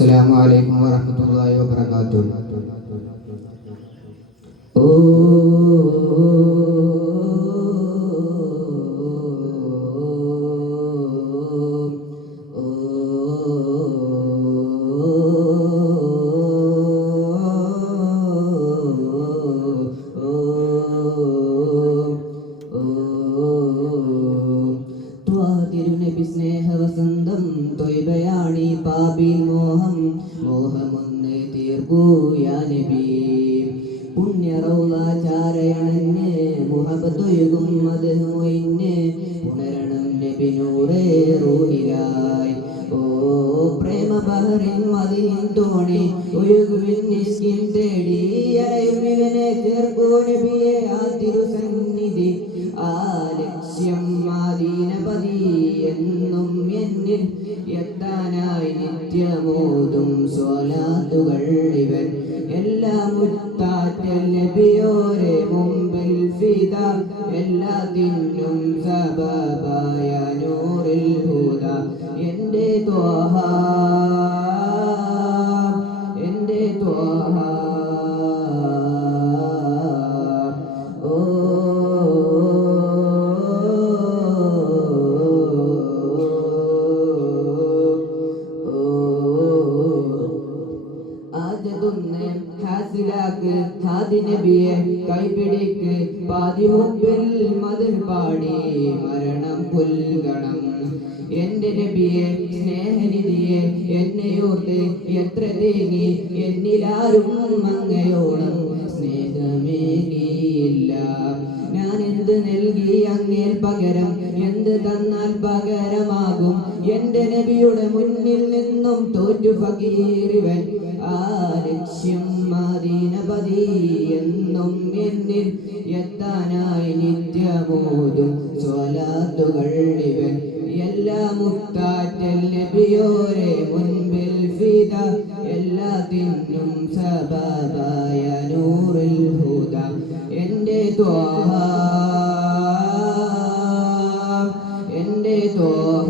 അസ്സലാമു അലൈക്കും വറഹ്മത്തുള്ളാഹി വബറകാതുഹു. സ്നേഹവസന്തം തൊയ്ബയാണി പാപിൽ മോഹം മോഹമൊന്ന് തീർക്കൂ യാ നബി. പുണ്യറൗളാചാരയണന് മുഹബത്തൊഴുകും അത് മൊയിന് പുണരണം നബി നൂറേ റൂഹിലായി. ഓ പ്രേമ ബഹറിൻ മദിനിൻ തോണി ഒഴുകുവിൻ നിസ്കിൻ തേടി അലയുമിവനെ ചേർക്കൂ നബിയെ ആ തിരുസന്നിധി. ആ ലക്ഷ്യം മദീനപതി എന്നും എന്നിൽ എത്താനായി നിത്യമോതും സ്വലാത്തുകൾ ഇവൻ എല്ലാം മുത്താറ്റൽ നബിയോരെ മുമ്പിൽ ഫിദ എല്ലാത്തിനും സബബായ നൂറിൽ ഹുദ. എൻ്റെ ത്വഹ എൻ്റെ ത്വഹ നബിയെ കൈപിടിക്ക് പാതി മുമ്പിൽ മതിൽ പാടി മരണം പുൽകണം. എന്റെ നബിയെ സ്നേഹനിധിയെ എന്നെയോർത്ത് എത്ര തേങ്ങി എന്നിലാരും അങ്ങയോളം സ്നേഹമേകിയില്ല. ഞാൻ എന്ത് നൽകി അങ്ങേൽ പകരം എന്ത് തന്നാൽ പകരമാകും. എന്റെ നബിയുടെ മുന്നിൽ നിന്നും തോറ്റു ഫക്കീറിവൻ. ആ ലക്ഷ്യം മദീനപതി എന്നും എന്നിൽ എത്താനായി നിത്യമോതും സ്വലാത്തുകൾ ഇവൻ എല്ലാം മുത്താറ്റൽ നബിയോരെ മുൻപിൽ ഫിദ എല്ലാത്തിനും സബബായ നൂറിൽ ഹുദ. എൻ്റെ ത്വഹ എൻ്റെ ത്വഹ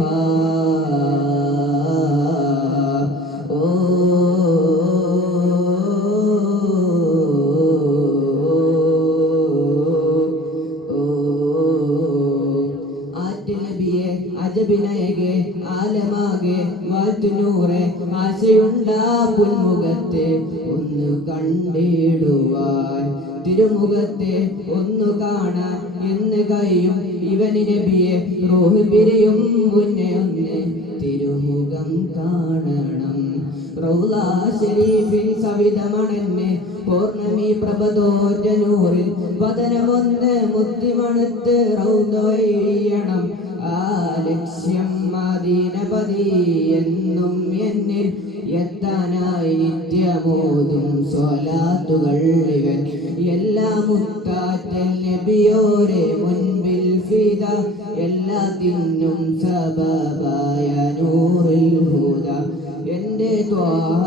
അജബിനയകെ ആലമാകെ വാറ്റുനൂറെ ആശയുണ്ടാ പുൻമുഖത്തെ ഒന്ന് കണ്ടിടുവാൻ. തിരുമുഖത്തെ ഒന്ന് കാണാൻ എന്ന് കഴിയും ഇവന് നബിയെ. റൂഹ് പിരിയും മുന്നേ ഒന്ന് തിരുമുഖം കാണണം. റൗളാ ശരീഫിൻ സവിധമണന്നെ പൗർണമി പ്രഭതോറ്റ നൂറിൽ വദനമൊന്ന് മുത്തിമണത്ത് റൗദൊഴിയണം. ആ ലക്ഷ്യം മദീനപതി എന്നും എന്നിൽ എത്താനായി നിത്യമോതും സ്വലാത്തുകൾ ഇവൻ എല്ലാം മുത്താറ്റൽ നബിയോരെ മുൻപിൽ ഫിദ എല്ലാത്തിനും സബബായ നൂറിൽ ഹുദ. എൻ്റെ ത്വഹ